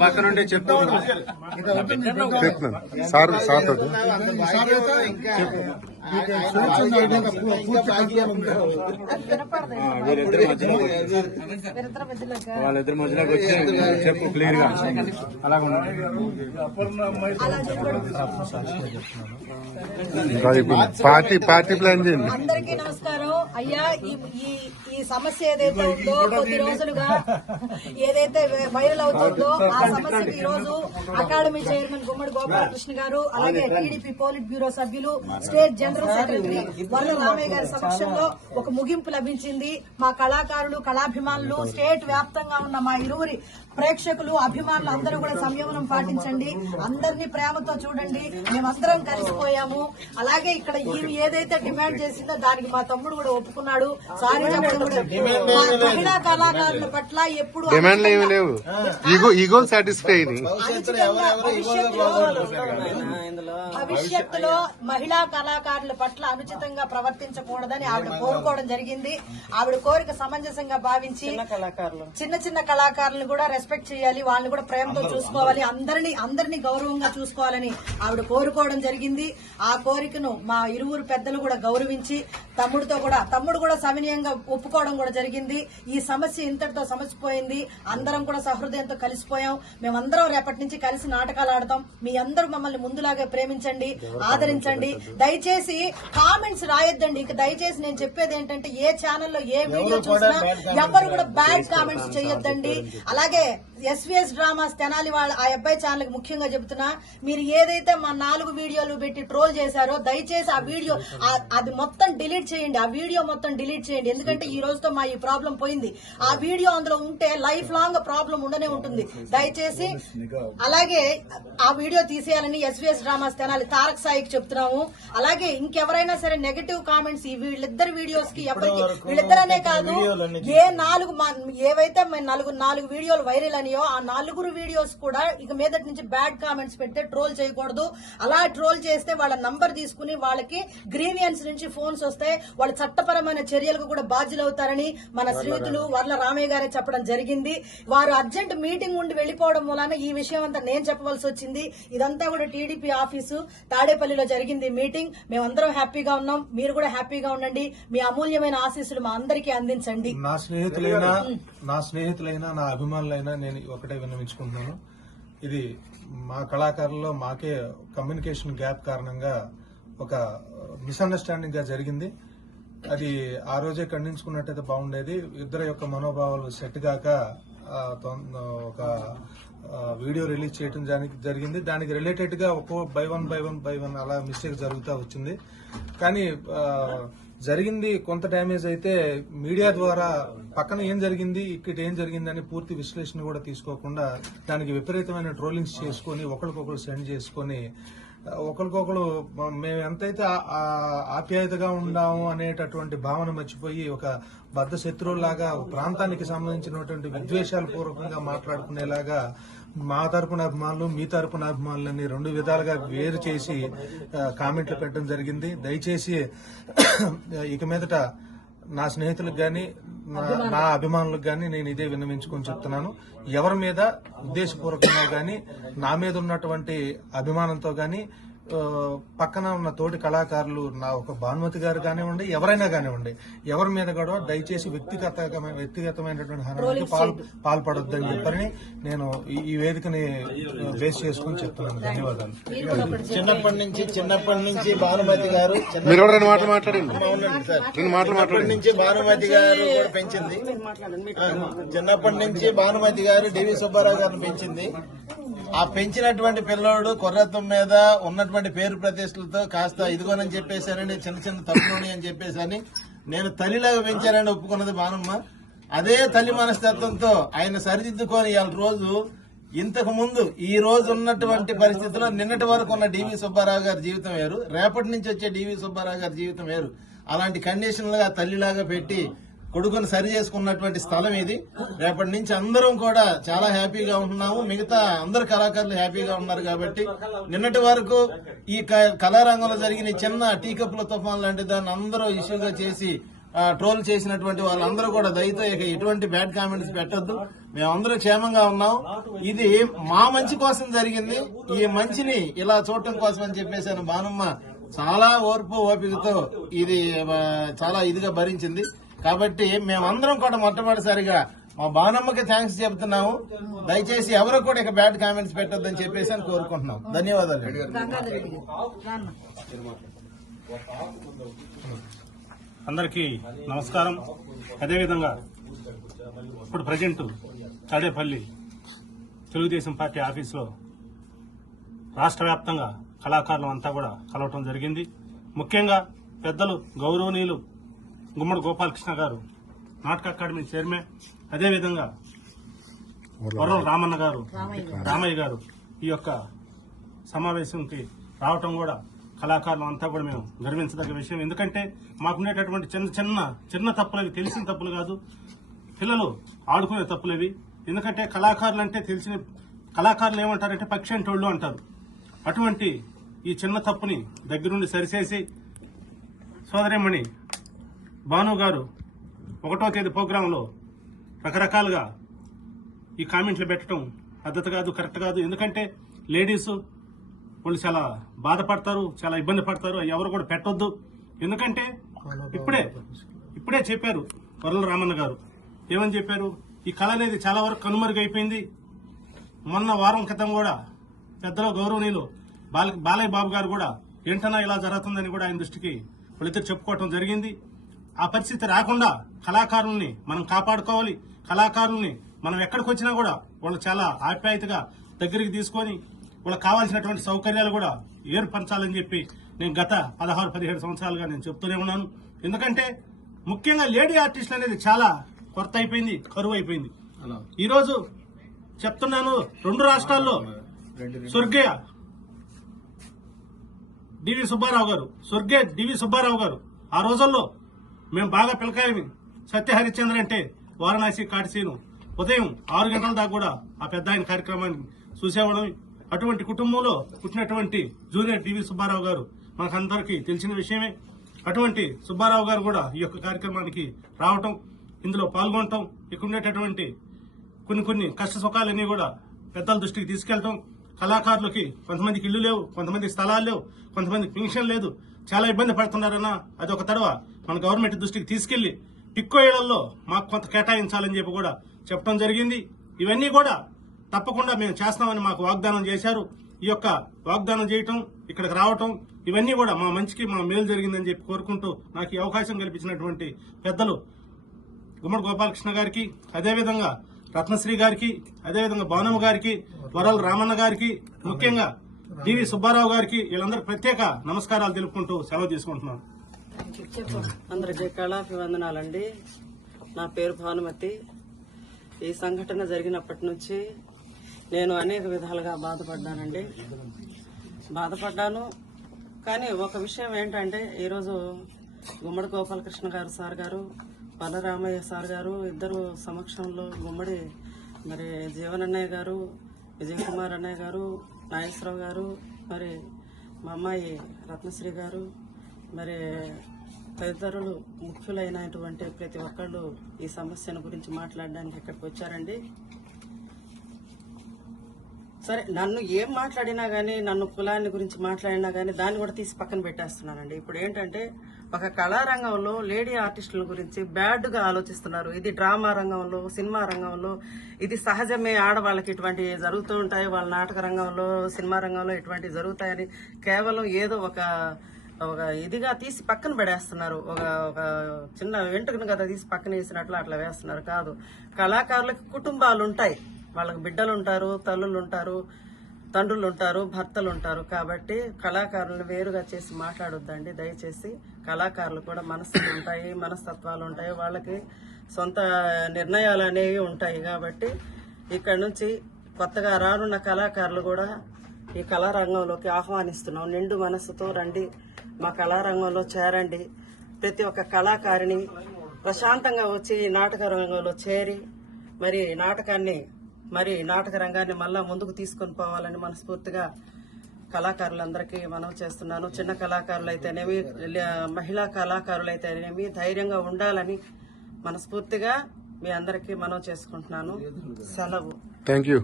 పక్క నుండి చెప్తున్నాను సార్ సార్ మధ్యలో వాళ్ళిద్దరి మధ్యలోకి వచ్చి చెప్పు క్లియర్గా అలాగ. పార్టీ పార్టీ ప్లాన్ చేయండి అందరికీ నమస్కారం అయ్యా ఈ ఈ సమస్య ఏదైతే ఉందో కొద్ది రోజులుగా ఏదైతే వైరల్ అవుతుందో ఆ సమస్యకి ఈ రోజు అకాడమీ చైర్మన్ గుమ్మడి గోపాలకృష్ణ గారు అలాగే టీడీపీ పోలిట్ బ్యూరో సభ్యులు state general secretary Varla Ramaiah గారి సమక్షంలో ఒక ముగింపు లభించింది. మా కళాకారులు కళాభిమానులు స్టేట్ వ్యాప్తంగా ఉన్న మా ఇరువురి ప్రేక్షకులు అభిమానులు అందరూ కూడా సంయమనం పాటించండి. అందరినీ ప్రేమతో చూడండి. మేమందరం కలిసిపోయాము. అలాగే ఇక్కడ ఈమె ఏదైతే డిమాండ్ చేసిందో దానికి మా తమ్ముడు కూడా ఒప్పుకున్నాడు సారీ మా మహిళా కళాకారుల పట్ల ఎప్పుడు డిమాండ్లు ఏమి లేవు. ఈగో ఈగో సాటిస్ఫై భవిష్యత్తులో మహిళా కళాకారుల పట్ల అనుచితంగా ప్రవర్తించకూడదని ఆవిడ కోరుకోవడం జరిగింది. ఆవిడ కోరిక సమంజసంగా భావించి చిన్న చిన్న కళాకారులను కూడా రెస్పెక్ట్ చేయాలి. వాళ్ళని కూడా ప్రేమతో చూసుకోవాలి. అందరినీ అందరినీ గౌరవంగా చూసుకోవాలని ఆవిడ కోరుకోవడం జరిగింది. ఆ కోరికను మా ఇరువురు పెద్దలు కూడా గౌరవించి తమ్ముడితో కూడా తమ్ముడు కూడా సవినయంగా ఒప్పుకోవడం కూడా జరిగింది. ఈ సమస్య ఇంతటితో సమసిపోయింది. అందరం కూడా సహృదయంతో కలిసిపోయాం. మేమందరం రేపటి నుంచి కలిసి నాటకాలు ఆడతాం. మీ అందరూ మమ్మల్ని ముందులాగే ప్రేమించండి ఆదరించండి. దయచేసి కామెంట్స్ రాయొద్దండి. ఇక దయచేసి నేను చెప్పేది ఏంటంటే ఏ ఛానల్లో ఏ వీడియో చూసినా ఎవరు కూడా బ్యాడ్ కామెంట్స్ చేయొద్దండి. అలాగే ఎస్వీఎస్ డ్రామాస్ తెనాలి వాళ్ళ ఆ అబ్బాయి ఛానల్కి ముఖ్యంగా చెబుతున్నా మీరు ఏదైతే మా నాలుగు వీడియోలు పెట్టి ట్రోల్ చేశారో దయచేసి ఆ వీడియో అది మొత్తం డిలీట్ చేయండి. ఆ వీడియో మొత్తం డిలీట్ చేయండి. ఎందుకంటే ఈ రోజుతో మా ఈ ప్రాబ్లం పోయింది. ఆ వీడియో అందులో ఉంటే లైఫ్ లాంగ్ ప్రాబ్లం ఉండనే ఉంటుంది. దయచేసి అలాగే ఆ వీడియో తీసేయాలని ఎస్వీఎస్ డ్రామాస్ తెనాలి తారక్ సాయికి చెప్తున్నాము. అలాగే ఇంకెవరైనా సరే నెగటివ్ కామెంట్స్ వీళ్ళిద్దరు వీడియోస్కి ఎవరికి వీళ్ళిద్దరనే కాదు ఏ నాలుగు ఏవైతే నలుగురు నాలుగు వీడియోలు వైరల్ అనియో ఆ నలుగురు వీడియోస్ కూడా ఇక మీదటి నుంచి బ్యాడ్ కామెంట్స్ పెడితే ట్రోల్ చేయకూడదు. అలా ట్రోల్ చేస్తే వాళ్ళ నంబర్ తీసుకుని వాళ్ళకి గ్రీవియన్స్ నుంచి ఫోన్స్ వస్తాయి. వాళ్ళ చట్టపరమైన చర్యలకు కూడా బాధ్యులవుతారని మన శ్రీయుతులు వర్ల రామయ్య గారే చెప్పడం జరిగింది. వారు అర్జెంట్ మీటింగ్ ఉండి వెళ్ళిపోవడం మూలాన ఈ విషయం అంతా నేను చెప్పవలసి వచ్చింది. ఇదంతా కూడా టీడీపీ ఆఫీసు తాడేపల్లిలో జరిగింది మీటింగ్. మేమందరం హ్యాపీగా ఉన్నాం. మీరు కూడా హ్యాపీగా ఉండండి. మీ అమూల్యమైన ఆశీస్సులు మా అందరికీ అందించండి. నా స్నేహితులైనా నా స్నేహితులైనా నా అభిమానులైనా నేను ఒకటే విన్నవించుకుంటున్నాను. ఇది మా కళాకారుల్లో మాకే కమ్యూనికేషన్ గ్యాప్ కారణంగా ఒక మిస్అండర్స్టాండింగ్గా జరిగింది. అది ఆ రోజే ఖండించుకున్నట్టయితే బాగుండేది. ఇద్దరు యొక్క మనోభావాలు సెట్ కాక తొం- ఒక వీడియో రిలీజ్ చేయడం దానికి జరిగింది. దానికి రిలేటెడ్గా ఒక్కో by one by one by one అలా మిస్టేక్ జరుగుతూ వచ్చింది. కానీ జరిగింది కొంత డ్యామేజ్ అయితే మీడియా ద్వారా పక్కన ఏం జరిగింది ఇక్కడ ఏం జరిగిందని పూర్తి విశ్లేషణ కూడా తీసుకోకుండా దానికి విపరీతమైన ట్రోలింగ్స్ చేసుకొని ఒకరికొకరు సెండ్ చేసుకొని ఒకరికొకరు మేము ఎంతైతే ఆప్యాయతగా ఉండాము అనేటటువంటి భావన మర్చిపోయి ఒక బద్ద శత్రువులాగా ప్రాంతానికి సంబంధించినటువంటి విద్వేషాల పూర్వకంగా మాట్లాడుకునేలాగా మా తరపున అభిమానులు మీ తరపున అభిమానులని రెండు విధాలుగా వేరు చేసి కామెంట్లు పెట్టడం జరిగింది. దయచేసి ఇక మీదట నా స్నేహితులకు గాని నా- నా అభిమానులకు గాని నేను ఇదే విన్నవించుకొని చెప్తున్నాను. ఎవరి మీద ఉద్దేశపూర్వకంగా గాని నా మీద ఉన్నటువంటి అభిమానంతో గాని ఆ, పక్కన ఉన్న తోటి కళాకారులు నా ఒక భానుమతి గారు కానివ్వండి ఎవరైనా కానివ్వండి ఎవరి మీద కూడా దయచేసి వ్యక్తిగత వ్యక్తిగతమైనటువంటి హనానికి పాల్ పాల్పడొద్దని చెప్పని నేను ఈ- వేదికని బేస్ చేసుకుని చెప్తున్నాను. ధన్యవాదాలు. చిన్నప్పటి నుంచి చిన్నప్పటి నుంచి భానుమతి గారు మీరు కూడా రెండు మాటలు మాట్లాడండి. రెండు మాటలు మాట్లాడండి. నుంచి భానుమతి గారు కూడా పెంచింది. చిన్నప్పటి నుంచి భానుమతి గారు డివి సుబ్బారావు గారిని పెంచింది. ఆ పెంచినటువంటి పిల్లోడు కొర్రత్వం మీద ఉన్నటువంటి పేరు ప్రతిష్టలతో కాస్త ఇదిగోనని చెప్పేశానని చిన్న చిన్న తప్పులోని అని చెప్పేసని నేను తల్లిలాగా పెంచానని ఒప్పుకున్నది బానమ్మ అదే తల్లి మనస్తత్వంతో ఆయన సరిదిద్దుకొని ఇవాళ రోజు ఇంతకు ముందు ఈ రోజు ఉన్నటువంటి పరిస్థితిలో నిన్నటి వరకు ఉన్న డివి సుబ్బారావు గారి జీవితం వేరు. రేపటి నుంచి వచ్చే డివి సుబ్బారావు గారి జీవితం వేరు. అలాంటి కండిషన్లుగా తల్లిలాగా పెట్టి కొడుకుని సరి చేసుకున్నటువంటి స్థలం ఇది. రేపటి నుంచి అందరం కూడా చాలా హ్యాపీగా ఉంటున్నాము. మిగతా అందరు కళాకారులు హ్యాపీగా ఉన్నారు కాబట్టి నిన్నటి వరకు ఈ క- కళారంగంలో జరిగిన ఈ చిన్న టీకప్పుల తుఫాన్ లాంటి దాన్ని అందరూ ఇష్యూగా చేసి ట్రోల్ చేసినటువంటి వాళ్ళందరూ కూడా దయతో ఇక ఎటువంటి బ్యాడ్ కామెంట్స్ పెట్టద్దు. మేమందరూ క్షేమంగా ఉన్నాం. ఇది మా మంచి కోసం జరిగింది. ఈ మంచిని ఇలా చూడటం కోసం అని చెప్పేసాను అని బానమ్మ చాలా ఓర్పు ఓపికతో ఇది చాలా ఇదిగా భరించింది. కాబట్టి మేమందరం కూడా మొట్టమొదటిసారిగా మా బాణమ్మకి థ్యాంక్స్ చెబుతున్నాము దయచేసి ఎవరు కూడా ఇక బ్యాడ్ కామెంట్స్ పెట్టొద్దని చెప్పేసి అని కోరుకుంటున్నాం. ధన్యవాదాలు. అందరికీ నమస్కారం. అదేవిధంగా ఇప్పుడు ప్రజెంట్ తాడేపల్లి తెలుగుదేశం పార్టీ ఆఫీసులో రాష్ట్ర వ్యాప్తంగా కళాకారులు అంతా కూడా కలవటం జరిగింది. ముఖ్యంగా పెద్దలు గౌరవనీయులు గుమ్మడి గోపాలకృష్ణ గారు నాటక అకాడమీ చైర్మన్ అదేవిధంగా వరం రామన్న గారు రామయ్య గారు. ఈ యొక్క సమావేశంకి రావటం కూడా కళాకారులు అంతా కూడా మేము గర్వించదగ్గ విషయం. ఎందుకంటే మాకుండేటటువంటి చిన్న చిన్న చిన్న తప్పులు అవి తెలిసిన తప్పులు కాదు. పిల్లలు ఆడుకునే తప్పులు అవి ఎందుకంటే కళాకారులు అంటే తెలిసిన కళాకారులు ఏమంటారంటే పక్షి అంటోళ్ళు అంటారు. అటువంటి ఈ చిన్న తప్పుని దగ్గరుండి సరిచేసి సోదరిమణి భాను గారు ఒకటో తేదీ ప్రోగ్రాంలో రకరకాలుగా ఈ కామెంట్లు పెట్టడం పద్ధతి కాదు కరెక్ట్ కాదు. ఎందుకంటే లేడీస్ వాళ్ళు చాలా బాధపడతారు చాలా ఇబ్బంది పడతారు ఎవరు కూడా పెట్టొద్దు. ఎందుకంటే ఇప్పుడే ఇప్పుడే చెప్పారు వరల రామన్న గారు. ఏమని చెప్పారు? ఈ కళ అనేది చాలా వరకు కనుమరుగైపోయింది. మొన్న వారం క్రితం కూడా పెద్దలో గౌరవనీయులు బాల బాలయ్య బాబు గారు కూడా ఏంటన్నా ఇలా జరుగుతుందని కూడా ఆయన దృష్టికి వాళ్ళిద్దరు చెప్పుకోవటం జరిగింది. ఆ పరిస్థితి రాకుండా కళాకారుల్ని మనం కాపాడుకోవాలి. కళాకారుల్ని మనం ఎక్కడికి వచ్చినా కూడా వాళ్ళు చాలా ఆప్యాయతగా దగ్గరికి తీసుకొని వాళ్ళకి కావాల్సినటువంటి సౌకర్యాలు కూడా ఏర్పరచాలని చెప్పి నేను గత పదహారు పదిహేడు సంవత్సరాలుగా నేను చెప్తూనే ఉన్నాను. ఎందుకంటే ముఖ్యంగా లేడీ ఆర్టిస్టులు అనేది చాలా కొరత అయిపోయింది కరువు అయిపోయింది. ఈ రోజు చెప్తున్నాను రెండు రాష్ట్రాల్లో స్వర్గీయ డివి సుబ్బారావు గారు స్వర్గీయ డివి సుబ్బారావు గారు ఆ రోజుల్లో మేము బాగా పిలకాయమి సత్య హరిశ్చంద్ర అంటే వారణాసి కాటిసీను ఉదయం ఆరు గంటల దాకా కూడా ఆ పెద్ద ఆయన కార్యక్రమాన్ని చూసేవాళ్ళం. అటువంటి కుటుంబంలో పుట్టినటువంటి జూనియర్ డివి సుబ్బారావు గారు మనకందరికీ తెలిసిన విషయమే. అటువంటి సుబ్బారావు గారు కూడా ఈ యొక్క కార్యక్రమానికి రావటం ఇందులో పాల్గొనటం ఇక్కడ ఉండేటటువంటి కొన్ని కొన్ని కష్ట సుఖాలన్నీ కూడా పెద్దల దృష్టికి తీసుకెళ్తాం. కళాకారులకి కొంతమందికి ఇల్లు లేవు కొంతమందికి స్థలాలు లేవు కొంతమందికి పెన్షన్ లేదు. చాలా ఇబ్బంది పడుతున్నారన్న అది ఒక తడవ మన గవర్నమెంట్ దృష్టికి తీసుకెళ్ళి టిక్కో ఏళ్ళలో మాకు కొంత కేటాయించాలని చెప్పి కూడా చెప్పడం జరిగింది. ఇవన్నీ కూడా తప్పకుండా మేము చేస్తామని మాకు వాగ్దానం చేశారు. ఈ యొక్క వాగ్దానం చేయటం ఇక్కడికి రావటం ఇవన్నీ కూడా మా మంచికి మా మేలు జరిగిందని చెప్పి కోరుకుంటూ నాకు ఈ అవకాశం కల్పించినటువంటి పెద్దలు గుమ్మడి గోపాలకృష్ణ గారికి. అదేవిధంగా రత్నశ్రీ గారికి అదేవిధంగా భానమ్మ గారికి వరల్ రామన్న గారికి ముఖ్యంగా డివి సుబ్బారావు గారికి వీళ్ళందరూ ప్రత్యేక నమస్కారాలు తెలుపుకుంటూ సెలవు తీసుకుంటున్నాను. అందరి అందరికీ కళాభివందనాలండి నా పేరు భానుమతి. ఈ సంఘటన జరిగినప్పటి నుంచి నేను అనేక విధాలుగా బాధపడ్డానండి. బాధపడ్డాను కానీ ఒక విషయం ఏంటంటే ఈరోజు గుమ్మడి గోపాలకృష్ణ గారు సార్ గారు బలరామయ్య సార్ గారు ఇద్దరు సమక్షంలో గుమ్మడి మరి జీవన్ అన్నయ్య గారు విజయ్ కుమార్ అన్నయ్య గారు నాగేశ్వరరావు గారు మరి మా అమ్మాయి రత్నశ్రీ గారు మరి తదితరులు ముఖ్యులైనటువంటి ప్రతి ఒక్కళ్ళు ఈ సమస్యను గురించి మాట్లాడడానికి ఇక్కడికి వచ్చారండి. సరే నన్ను ఏం మాట్లాడినా కానీ నన్ను కులాన్ని గురించి మాట్లాడినా కానీ దాన్ని కూడా తీసి పక్కన పెట్టేస్తున్నానండి. ఇప్పుడు ఏంటంటే ఒక కళారంగంలో లేడీ ఆర్టిస్టుల గురించి బ్యాడ్గా ఆలోచిస్తున్నారు. ఇది డ్రామా రంగంలో సినిమా రంగంలో ఇది సహజమే ఆడవాళ్ళకి ఇటువంటి జరుగుతూ ఉంటాయి. వాళ్ళ నాటక రంగంలో సినిమా రంగంలో ఇటువంటివి జరుగుతాయని కేవలం ఏదో ఒక ఒక ఇదిగా తీసి పక్కన పడేస్తున్నారు. ఒక ఒక చిన్న వెంట్రుకను కదా తీసి పక్కన వేసినట్లు అట్లా వేస్తున్నారు. కాదు. కళాకారులకు కుటుంబాలు ఉంటాయి వాళ్ళకి బిడ్డలు ఉంటారు తల్లులు ఉంటారు తండ్రులు ఉంటారు భర్తలు ఉంటారు కాబట్టి కళాకారులను వేరుగా చేసి మాట్లాడొద్దండి. దయచేసి కళాకారులు కూడా మనసులు ఉంటాయి మనస్తత్వాలు ఉంటాయి వాళ్ళకి సొంత నిర్ణయాలు అనేవి ఉంటాయి కాబట్టి ఇక్కడ నుంచి కొత్తగా రానున్న కళాకారులు కూడా ఈ కళారంగంలోకి ఆహ్వానిస్తున్నాం. నిండు మనస్సుతో రండి మా కళారంగంలో చేరండి. ప్రతి ఒక్క కళాకారిని ప్రశాంతంగా వచ్చి ఈ నాటక రంగంలో చేరి మరి నాటకాన్ని మరి నాటక రంగాన్ని మళ్ళా ముందుకు తీసుకొని పోవాలని మనస్ఫూర్తిగా కళాకారులందరికీ మనవి చేస్తున్నాను. చిన్న కళాకారులు అయితేనేమి మహిళా కళాకారులు అయితేనేమి ధైర్యంగా ఉండాలని మనస్ఫూర్తిగా మీ అందరికీ మనవి చేసుకుంటున్నాను. సెలవు. Thank you